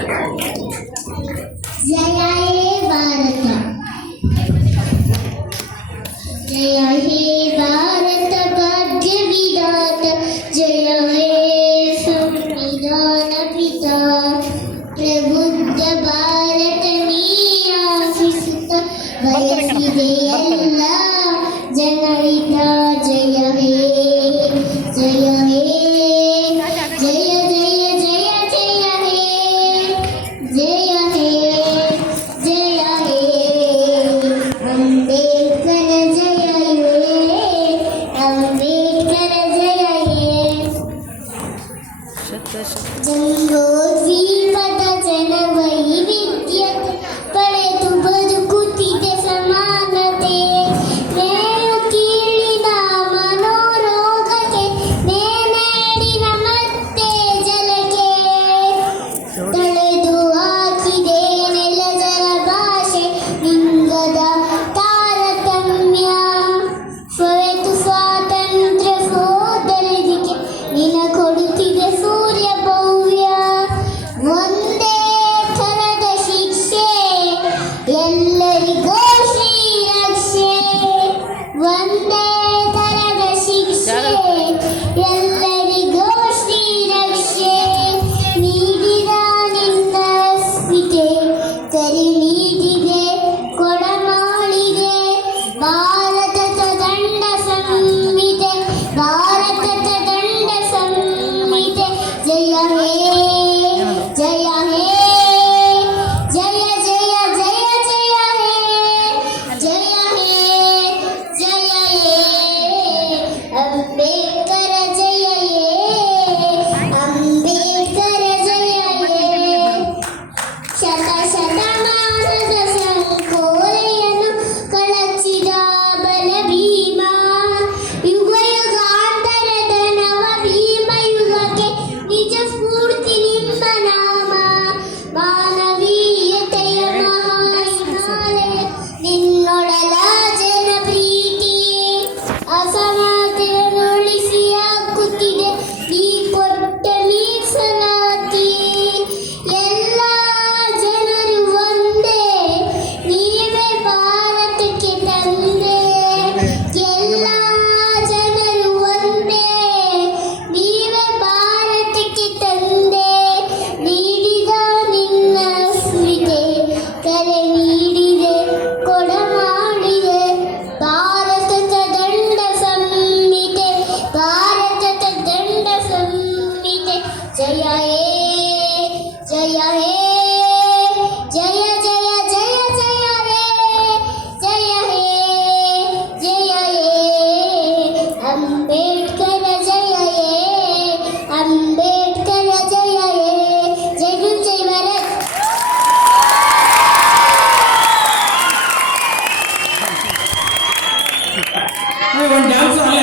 जय हे भारत, जय हे भारत भाग्य विधाता, जय हे संविधान पिता, प्रबुद्ध भारत नीयासिಸುತ್ತ ಬಯಸಿದೆಯಲ್ಲ ಜನಹಿತ. ಜಯ ಹೇ ಜಯ ಹೇ ಜಯ ಜಯ ಜಯ ಜಯ ಹೇ ಜಯ ಹೇ ಜಯ ಹೇ ಅಂಬೇಡ್ಕರ ಜಯ ಹೇ ಅಂಬೇಡ್ಕರ ಜಯ ಹೇ. ಜಂಬೋ ದ್ವೀಪದ ಜನ ವೈವಿಧ್ಯತೆ ಪಡೆದು ಬದುಕುತ್ತಿದೆ ಸಮಾನತೆ. ಮೇಲು ಕೀಳಿನ ಮನೋರೋಗಕ್ಕೆ ಮೇಮೇಡಿನ ಮತ್ತೆ ಜಲಕ್ಕೆ ತಳೆದು ಹಾಕಿದೆ ನೆಲಜಲ ಭಾಷೆ ಲಿಂಗದ ತಾರತಮ್ಯ. ಸ್ವಯತು ಸ್ವಾತಂತ್ರ್ಯ ಸೋದರದಿಗೆ ನಿನ ಕೊಡುತ್ತಿದೆ ಸೂರ್ಯ ಭವ್ಯ. ಒಂದೇ ಥರದ ಶಿಕ್ಷೆ ಎಲ್ಲರಿಗೂ ಶ್ರೀರಕ್ಷೆ. ಒಂದೇ ಥರದ ಶಿಕ್ಷೆ ಎಲ್ಲರಿಗೂ ಶ್ರೀರಕ್ಷೆ. ನೀಡಿದ ನಿನ್ನ ಸ್ಮಿತೆ ಕರಿ ನೀಡಿದೆ ಕೊಡಮಾಳಿದೆ ಭಾರತದ ದಂಡ ಸಂಹಿತೆ. ಭಾರತದ ದಂಡ ಸಂಹಿತೆ. ಜಯ ಹೇ ಜಯ ಹೇ ಜಯ ಜಯ ಜಯ ಜಯ ಹೇ ಜಯ ಹೇ ಜಯ ಹೇ ಅಂಬೇಡ್ಕರ ಜಯ ಹೇ ಅಂಬೇಡ್ಕರ ಜಯ ಹೇ. ಶತ ಶತಮಾನದ ಸಂಕೋಲೆಯನ್ನು ಕಳಚಿದ ಬಲ ಭೀಮ. ಯುಗ ಯುಗಾಂತರದ ನವ ಭೀಮ ಯುಗಕ್ಕೆ ನಿಜ ಸ್ಫೂರ್ತಿ ನಿಮ್ಮ ನಾಮ. ಮಾನವೀಯತೆಯ ಮಹಾಹಿಮಾಲಯ ನಿನ್ನೊಡಲ ಜನ ಪ್ರೀತಿ. ಅಸಮಾನತೆಯನ್ನುಳಿಸಿ ಹಾಕುತ್ತಿದೆ ನೀ ಕೊಟ್ಟ ಮೀಸಲಾತಿ. ಎಲ್ಲ ಜನರು ಒಂದೇ ನೀವೇ ಭಾರತಕ್ಕೆ ತಂದೆ. ಎಲ್ಲ ಜನರು ಒಂದೇ ನೀವೇ ಭಾರತಕ್ಕೆ ತಂದೆ. ನೀಡಿದ ನಿನ್ನ ಸ್ಮಿತೆ ಕರೆ ನೀಡಿದೆ ಕೊಡಮಾಡಿದೆ ಭಾರತದ ದಂಡ ಸಂಹಿತೆ. ಭಾರತದ ದಂಡ ಸಂಹಿತೆ. ಜಯ ಹೇ ಜಯ ಹೇ ಜಯ ಜಯ ಜಯ ಜಯ ಹೇ ಜಯ ಹೇ ಜಯ ಹೇ ಅಂಬೇಡ್ಕರ ಜಯ ಹೇ ಅಂಬೇಡ್ಕರ ಜಯ ಹೇ. ಜೈ ಭೀಮ್ ಜೈ ಭಾರತ್. ಒಂದು ಡ್ಯಾನ್ಸ್ ಅಲ್ಲೇ